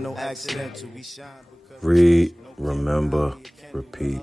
No accidental. We shine because Read, remember, repeat.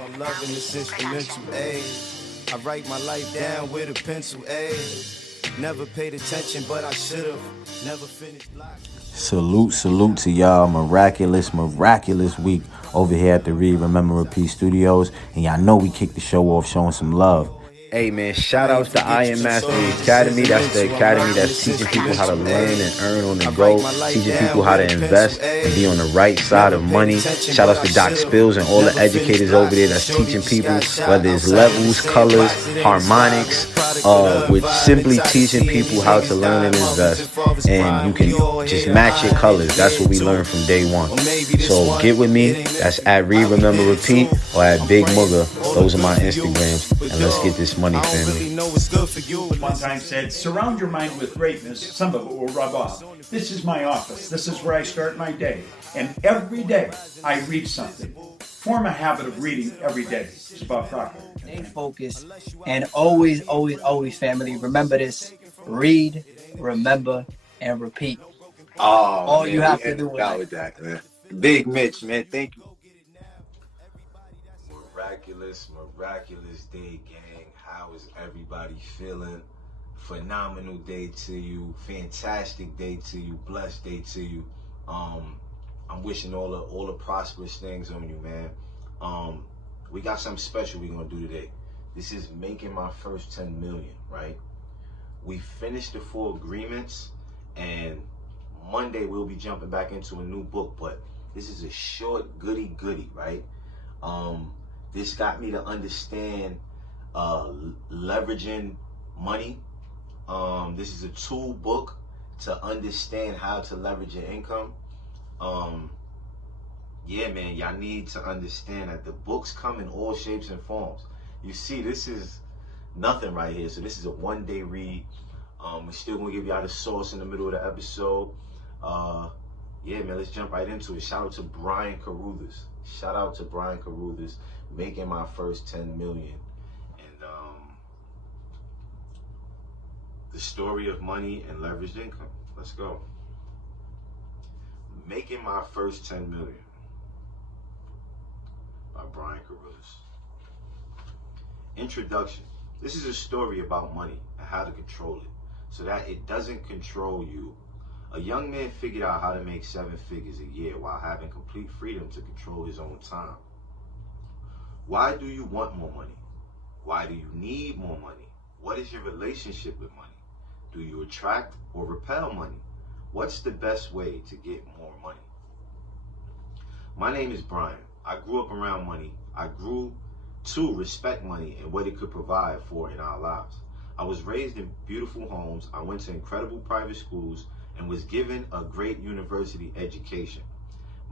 I'm loving this instrumental, ayy. I write my life down with a pencil, ayy. Never paid attention, but I should've. Never finished blocks. Salute to y'all. Miraculous week over here at the Read, Remember, Repeat Studios. And y'all know we kicked the show off showing some love. Hey man, shout outs to Iron Mastery Academy. That's the academy that's teaching people how to learn and earn on the go, teaching people how to invest and be on the right side of money. Shout outs to Doc Spills and all the educators over there that's teaching people, whether it's levels, colors, harmonics, with simply teaching people how to learn and invest. And you can just match your colors. That's what we learned from day one. So get with me. That's at Read, Remember, Repeat, or at Big MUGGA. Those are my Instagrams. And let's get this money, family. One time said, surround your mind with greatness. Some of it will rub off. This is my office. This is where I start my day. And every day I read something. Form a habit of reading every day. It's about Proctor. Stay focused and always, family, remember this. Read, remember, and repeat. Oh, all man, you have to do with that, man. Big Mitch, man. Thank you. Miraculous day, gang. How is everybody feeling? Phenomenal day to you. Fantastic day to you. Blessed day to you. I'm wishing all the prosperous things on you, man. We got something special we're gonna do today. This is making my first 10 million, right? We finished the 4 agreements, and Monday we'll be jumping back into a new book, but this is a short goody, right? This got me to understand leveraging money. This is a tool book to understand how to leverage your income. Yeah, man, y'all need to understand that the books come in all shapes and forms. You see, this is nothing right here. So this is a one-day read. We're still gonna give y'all the source in the middle of the episode. Yeah, man, let's jump right into it. Shout out to Brian Carruthers. Making my first 10 million. And the story of money and leveraged income. Let's go. Making my first 10 million by Brian Carruthers. Introduction. This is a story about money and how to control it so that it doesn't control you. A young man figured out how to make 7 figures a year while having complete freedom to control his own time. Why do you want more money? Why do you need more money? What is your relationship with money? Do you attract or repel money? What's the best way to get more money? My name is Brian. I grew up around money. I grew to respect money and what it could provide for in our lives. I was raised in beautiful homes. I went to incredible private schools and was given a great university education.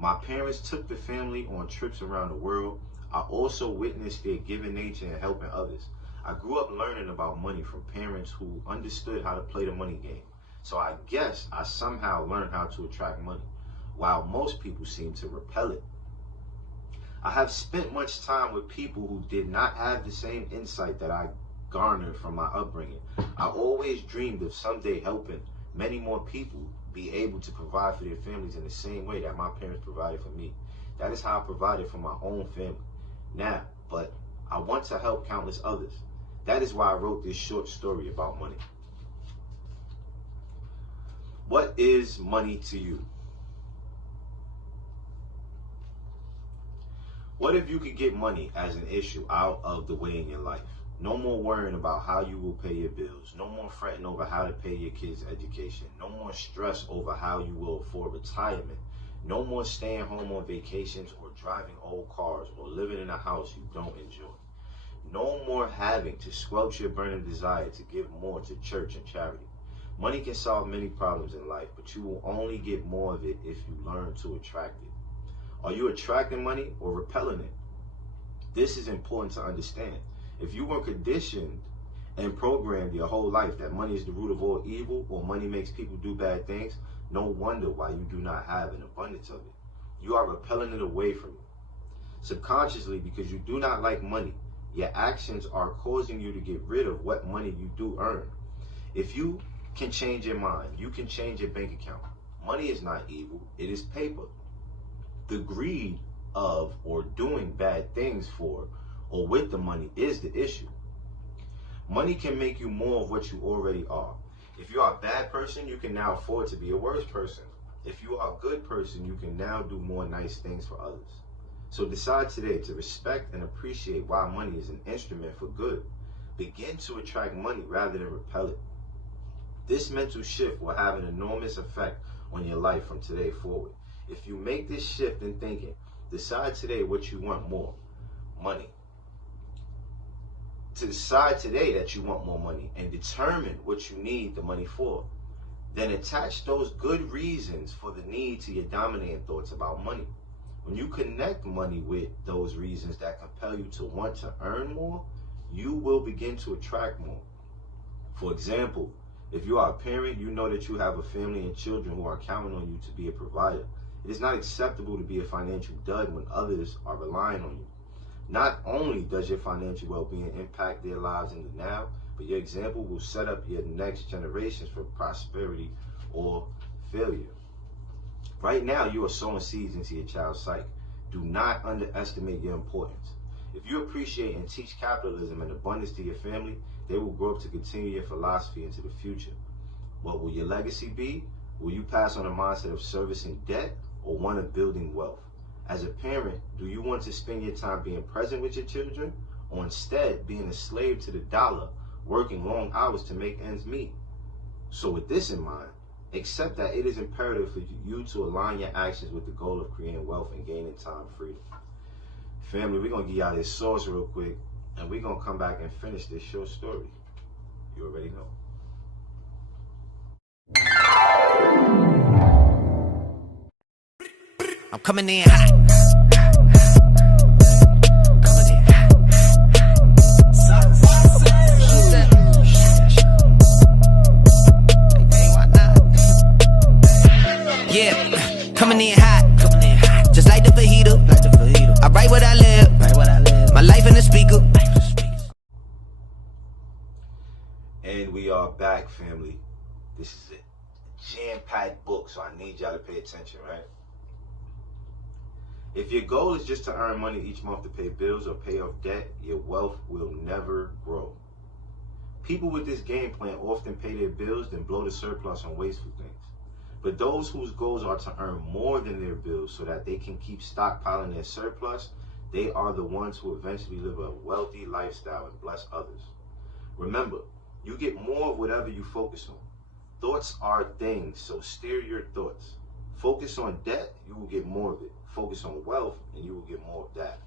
My parents took the family on trips around the world. I also witnessed their giving nature and helping others. I grew up learning about money from parents who understood how to play the money game. So I guess I somehow learned how to attract money, while most people seem to repel it. I have spent much time with people who did not have the same insight that I garnered from my upbringing. I always dreamed of someday helping many more people be able to provide for their families in the same way that my parents provided for me. That is how I provided for my own family. Now, but I want to help countless others. That is why I wrote this short story about money. What is money to you? What if you could get money as an issue out of the way in your life? No more worrying about how you will pay your bills. No more fretting over how to pay your kids' education. No more stress over how you will afford retirement. No more staying home on vacations or driving old cars or living in a house you don't enjoy. No more having to squelch your burning desire to give more to church and charity. Money can solve many problems in life, but you will only get more of it if you learn to attract it. Are you attracting money or repelling it? This is important to understand. If you were conditioned and programmed your whole life that money is the root of all evil or money makes people do bad things, no wonder why you do not have an abundance of it. You are repelling it away from you. Subconsciously, because you do not like money, your actions are causing you to get rid of what money you do earn. If you can change your mind. You can change your bank account. Money is not evil. It is paper. The greed of or doing bad things for or with the money is the issue. Money can make you more of what you already are. If you are a bad person, you can now afford to be a worse person. If you are a good person, you can now do more nice things for others. So decide today to respect and appreciate why money is an instrument for good. Begin to attract money rather than repel it. This mental shift will have an enormous effect on your life from today forward. If you make this shift in thinking, decide today what you want more. Money. To decide today that you want more money and determine what you need the money for. Then attach those good reasons for the need to your dominating thoughts about money. When you connect money with those reasons that compel you to want to earn more, you will begin to attract more. For example, if you are a parent, you know that you have a family and children who are counting on you to be a provider. It is not acceptable to be a financial dud when others are relying on you. Not only does your financial well-being impact their lives in the now, but your example will set up your next generations for prosperity or failure. Right now, you are sowing seeds into your child's psyche. Do not underestimate your importance. If you appreciate and teach capitalism and abundance to your family, they will grow up to continue your philosophy into the future. What will your legacy be? Will you pass on a mindset of servicing debt or one of building wealth? As a parent, do you want to spend your time being present with your children, or instead being a slave to the dollar, working long hours to make ends meet? So with this in mind, accept that it is imperative for you to align your actions with the goal of creating wealth and gaining time freedom. Family, we're going to give y'all this sauce real quick, and we're going to come back and finish this short story. You already know. I'm coming in hot. Yeah, coming in hot. Just like the fajita. I write what I live. My life in the speaker. And we are back, family. This is a jam-packed book, so I need y'all to pay attention, right? If your goal is just to earn money each month to pay bills or pay off debt, your wealth will never grow. People with this game plan often pay their bills, then blow the surplus on wasteful things. But those whose goals are to earn more than their bills so that they can keep stockpiling their surplus, they are the ones who eventually live a wealthy lifestyle and bless others. Remember, you get more of whatever you focus on. Thoughts are things, so steer your thoughts. Focus on debt, you will get more of it. Focus on wealth, and you will get more of that.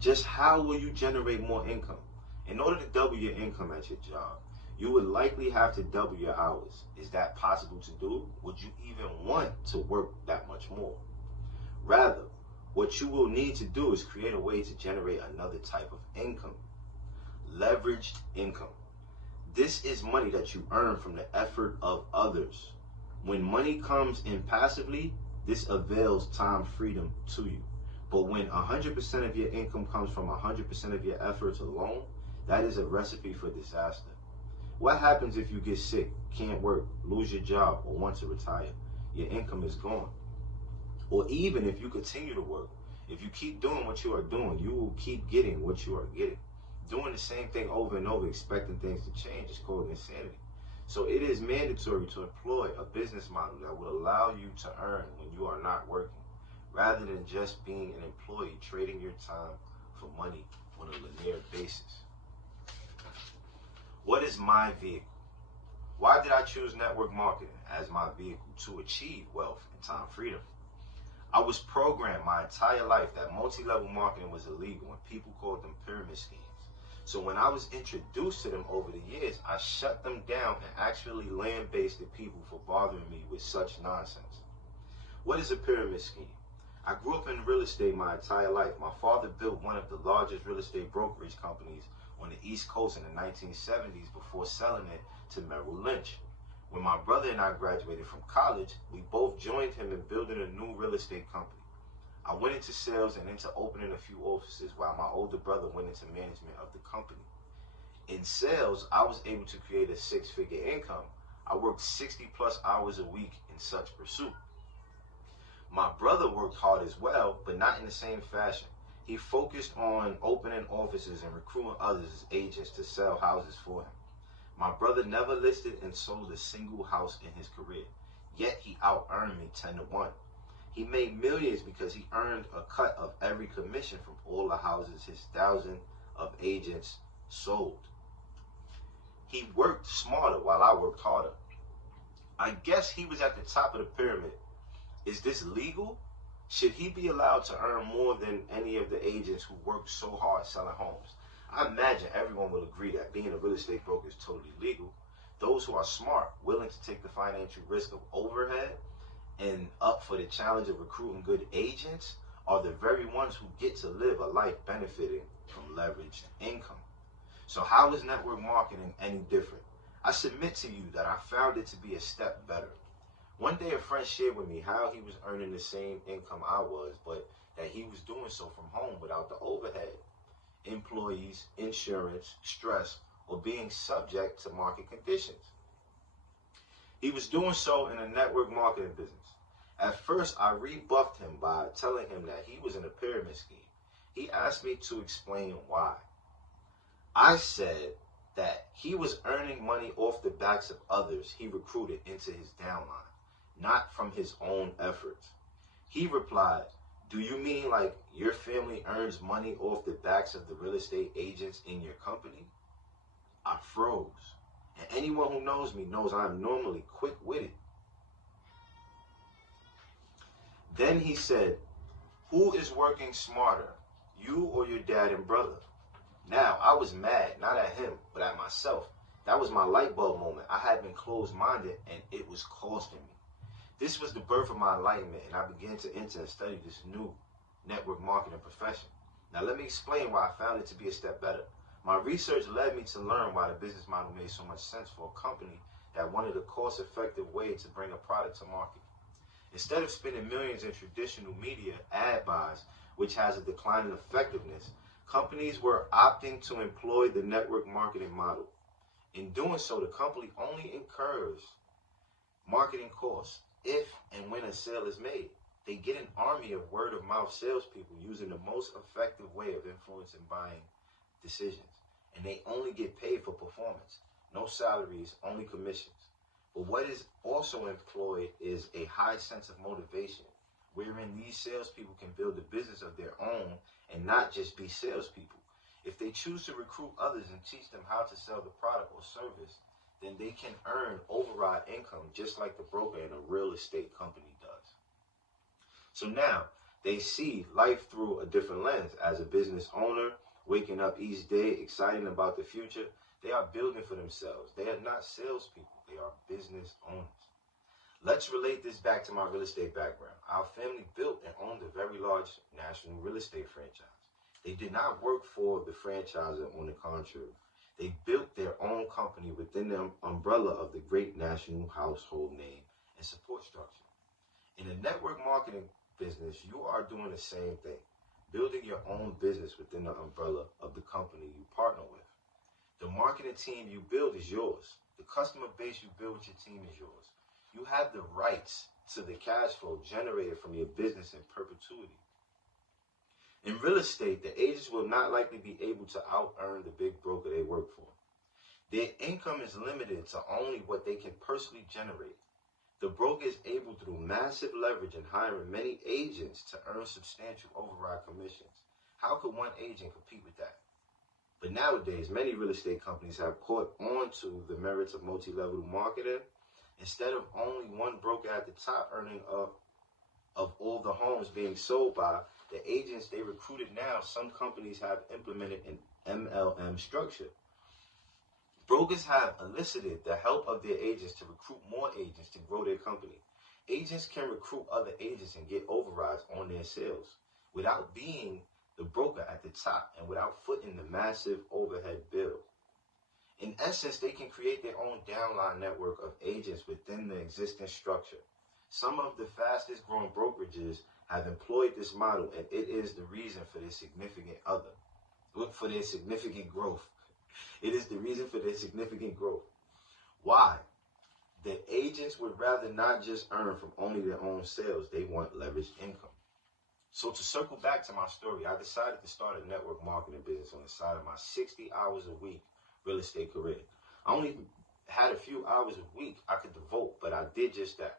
Just how will you generate more income? In order to double your income at your job, you would likely have to double your hours. Is that possible to do? Would you even want to work that much more? Rather, what you will need to do is create a way to generate another type of income. Leveraged income. This is money that you earn from the effort of others. When money comes in passively, this avails time freedom to you. But when 100% of your income comes from 100% of your efforts alone, that is a recipe for disaster. What happens if you get sick, can't work, lose your job, or want to retire? Your income is gone. Or even if you continue to work, if you keep doing what you are doing, you will keep getting what you are getting. Doing the same thing over and over, expecting things to change, is called insanity. So it is mandatory to employ a business model that will allow you to earn when you are not working, rather than just being an employee trading your time for money on a linear basis. What is my vehicle? Why did I choose network marketing as my vehicle to achieve wealth and time freedom? I was programmed my entire life that multi-level marketing was illegal and people called them pyramid schemes. So when I was introduced to them over the years, I shut them down and actually land-based people for bothering me with such nonsense. What is a pyramid scheme? I grew up in real estate my entire life. My father built one of the largest real estate brokerage companies on the East Coast in the 1970s before selling it to Merrill Lynch. When my brother and I graduated from college, we both joined him in building a new real estate company. I went into sales and into opening a few offices while my older brother went into management of the company. In sales, I was able to create a 6-figure income. I worked 60 plus hours a week in such pursuit. My brother worked hard as well, but not in the same fashion. He focused on opening offices and recruiting others as agents to sell houses for him. My brother never listed and sold a single house in his career, yet he out-earned me 10-1. He made millions because he earned a cut of every commission from all the houses his 1,000 of agents sold. He worked smarter while I worked harder. I guess he was at the top of the pyramid. Is this legal? Should he be allowed to earn more than any of the agents who worked so hard selling homes? I imagine everyone will agree that being a real estate broker is totally legal. Those who are smart, willing to take the financial risk of overhead, and up for the challenge of recruiting good agents are the very ones who get to live a life benefiting from leveraged income. So how is network marketing any different? I submit to you that I found it to be a step better. One day a friend shared with me how he was earning the same income I was, but that he was doing so from home without the overhead, employees, insurance, stress, or being subject to market conditions. He was doing so in a network marketing business. At first, I rebuffed him by telling him that he was in a pyramid scheme. He asked me to explain why. I said that he was earning money off the backs of others he recruited into his downline, not from his own efforts. He replied, "Do you mean like your family earns money off the backs of the real estate agents in your company?" I froze. And anyone who knows me knows I am normally quick-witted. Then he said, "Who is working smarter, you or your dad and brother?" Now, I was mad, not at him, but at myself. That was my light bulb moment. I had been closed-minded, and it was costing me. This was the birth of my enlightenment, and I began to enter and study this new network marketing profession. Now, let me explain why I found it to be a step better. My research led me to learn why the business model made so much sense for a company that wanted a cost-effective way to bring a product to market. Instead of spending millions in traditional media ad buys, which has a decline in effectiveness, companies were opting to employ the network marketing model. In doing so, the company only incurs marketing costs if and when a sale is made. They get an army of word-of-mouth salespeople using the most effective way of influencing buying decisions, and they only get paid for performance. No salaries, only commissions. But what is also employed is a high sense of motivation, wherein these salespeople can build a business of their own and not just be salespeople. If they choose to recruit others and teach them how to sell the product or service, then they can earn override income just like the broker in a real estate company does. So now they see life through a different lens. As a business owner, waking up each day excited about the future, they are building for themselves. They are not salespeople. They are business owners. Let's relate this back to my real estate background. Our family built and owned a very large national real estate franchise. They did not work for the franchisor, on the contrary. They built their own company within the umbrella of the great national household name and support structure. In the network marketing business, you are doing the same thing, building your own business within the umbrella of the company you partner with. The marketing team you build is yours. The customer base you build with your team is yours. You have the rights to the cash flow generated from your business in perpetuity. In real estate, the agents will not likely be able to out-earn the big broker they work for. Their income is limited to only what they can personally generate. The broker is able, through massive leverage and hiring many agents, to earn substantial override commissions. How could one agent compete with that? But nowadays, many real estate companies have caught on to the merits of multi-level marketing. Instead of only one broker at the top earning of all the homes being sold by the agents they recruited, now some companies have implemented an MLM structure. Brokers have elicited the help of their agents to recruit more agents to grow their company. Agents can recruit other agents and get overrides on their sales without being the broker at the top and without footing the massive overhead bill. In essence, they can create their own downline network of agents within the existing structure. Some of the fastest growing brokerages have employed this model, and it is the reason for their significant growth. It is the reason for their significant growth. Why? The agents would rather not just earn from only their own sales. They want leveraged income. So to circle back to my story, I decided to start a network marketing business on the side of my 60 hours a week real estate career. I only had a few hours a week I could devote, but I did just that.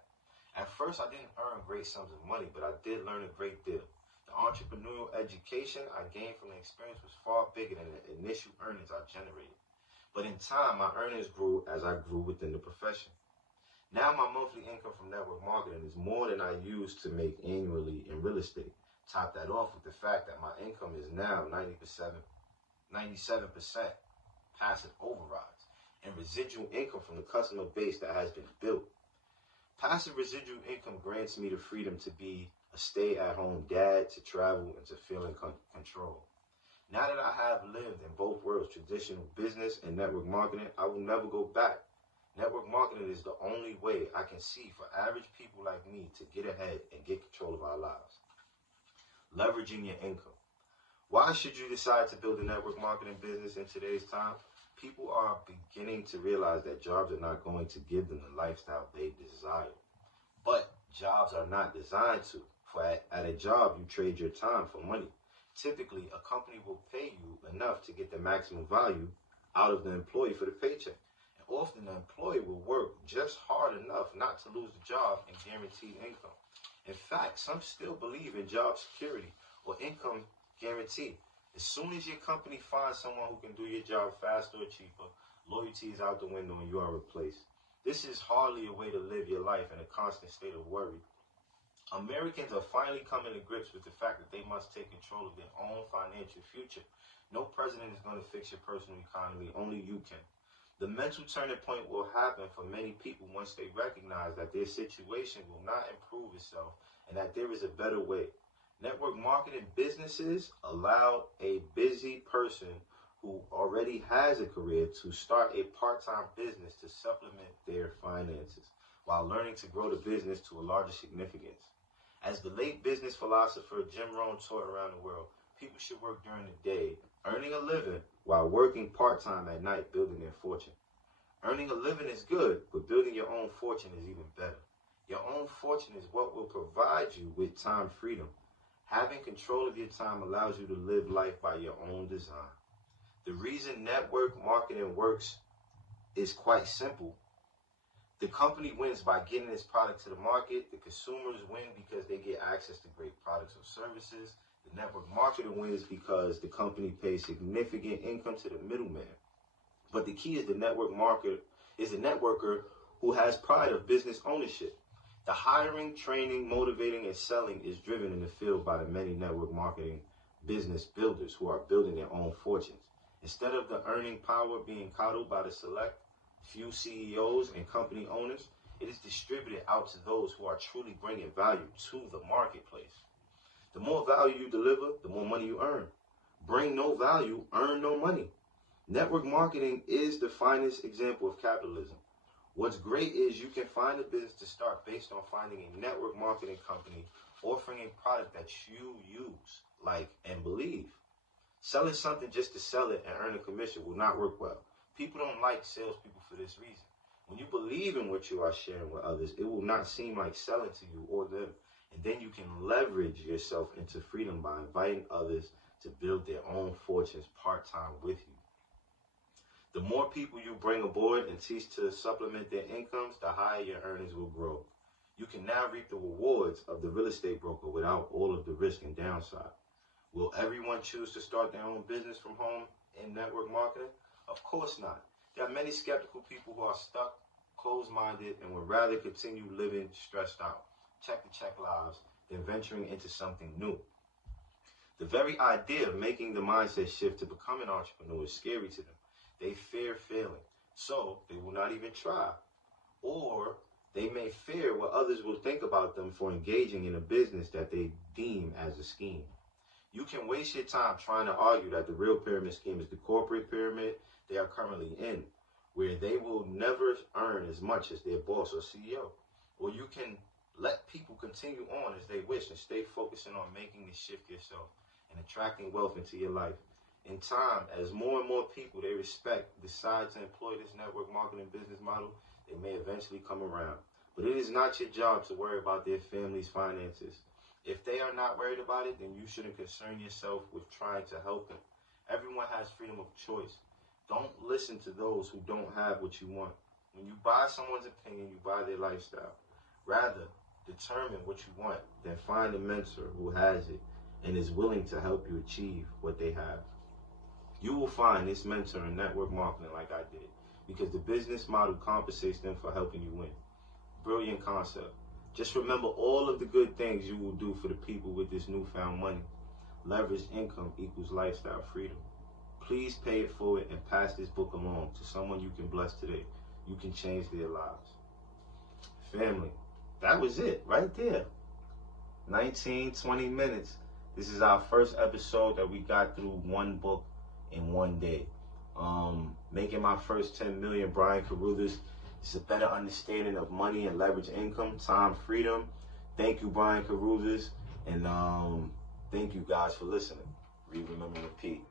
At first, I didn't earn great sums of money, but I did learn a great deal. The entrepreneurial education I gained from the experience was far bigger than the initial earnings I generated. But in time, my earnings grew as I grew within the profession. Now my monthly income from network marketing is more than I used to make annually in real estate. Top that off with the fact that my income is now 97% passive overrides and residual income from the customer base that has been built. Passive residual income grants me the freedom to be a stay-at-home dad, to travel, and to feel in control. Now that I have lived in both worlds, traditional business and network marketing, I will never go back. Network marketing is the only way I can see for average people like me to get ahead and get control of our lives. Leveraging your income. Why should you decide to build a network marketing business in today's time? People are beginning to realize that jobs are not going to give them the lifestyle they desire. But jobs are not designed to. For at a job, you trade your time for money. Typically, a company will pay you enough to get the maximum value out of the employee for the paycheck. And often the employee will work just hard enough not to lose the job and guaranteed income. In fact, some still believe in job security or income guarantee. As soon as your company finds someone who can do your job faster or cheaper, loyalty is out the window and you are replaced. This is hardly a way to live your life in a constant state of worry. Americans are finally coming to grips with the fact that they must take control of their own financial future. No president is going to fix your personal economy, only you can. The mental turning point will happen for many people once they recognize that their situation will not improve itself and that there is a better way. Network marketing businesses allow a busy person who already has a career to start a part-time business to supplement their finances while learning to grow the business to a larger significance. As the late business philosopher Jim Rohn taught around the world, people should work during the day, earning a living while working part-time at night, building their fortune. Earning a living is good, but building your own fortune is even better. Your own fortune is what will provide you with time freedom. Having control of your time allows you to live life by your own design. The reason network marketing works is quite simple. The company wins by getting its product to the market. The consumers win because they get access to great products or services. The network marketer wins because the company pays significant income to the middleman. But the key is the network marketer is the networker who has pride of business ownership. The hiring, training, motivating, and selling is driven in the field by the many network marketing business builders who are building their own fortunes. Instead of the earning power being coddled by the select few CEOs and company owners, it is distributed out to those who are truly bringing value to the marketplace. The more value you deliver, the more money you earn. Bring no value, earn no money. Network marketing is the finest example of capitalism. What's great is you can find a business to start based on finding a network marketing company offering a product that you use, like, and believe. Selling something just to sell it and earn a commission will not work well. People don't like salespeople for this reason. When you believe in what you are sharing with others, it will not seem like selling to you or them. And then you can leverage yourself into freedom by inviting others to build their own fortunes part-time with you. The more people you bring aboard and teach to supplement their incomes, the higher your earnings will grow. You can now reap the rewards of the real estate broker without all of the risk and downside. Will everyone choose to start their own business from home in network marketing? Of course not. There are many skeptical people who are stuck, closed-minded, and would rather continue living stressed out, check-to-check lives, than venturing into something new. The very idea of making the mindset shift to become an entrepreneur is scary to them. They fear failing, so they will not even try. Or they may fear what others will think about them for engaging in a business that they deem as a scheme. You can waste your time trying to argue that the real pyramid scheme is the corporate pyramid they are currently in, where they will never earn as much as their boss or CEO. Or you can let people continue on as they wish and stay focusing on making the shift yourself and attracting wealth into your life. In time, as more and more people they respect decide to employ this network marketing business model, they may eventually come around. But it is not your job to worry about their family's finances. If they are not worried about it, then you shouldn't concern yourself with trying to help them. Everyone has freedom of choice. Don't listen to those who don't have what you want. When you buy someone's opinion, you buy their lifestyle. Rather, determine what you want, then find a mentor who has it and is willing to help you achieve what they have. You will find this mentor in network marketing like I did, because the business model compensates them for helping you win. Brilliant concept. Just remember all of the good things you will do for the people with this newfound money. Leveraged income equals lifestyle freedom. Please pay it forward and pass this book along to someone you can bless today. You can change their lives. Family, that was it right there. 19, 20 minutes. This is our first episode that we got through one book in one day. Making my first 10 million, Brian Carruthers. It's a better understanding of money and leverage income, time, freedom. Thank you, Brian Carruthers. And thank you guys for listening. Read, remember, repeat.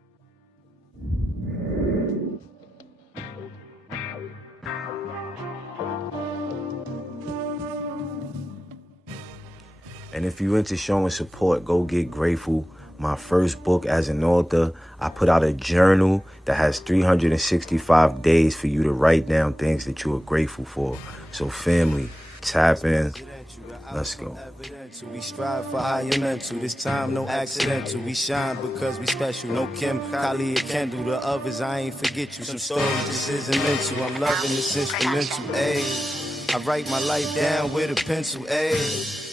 And if you're into showing support, go get Grateful. My first book as an author. I put out a journal that has 365 days for you to write down things that you are grateful for. So family, tap in. Let's go. We strive for higher mental. This time no accidental. We shine because we special. No Kim, Kali, or Kendall. The others, I ain't forget you. Some stories just isn't mental. I'm loving this instrumental. Ayy, I write my life down with a pencil. Ayy.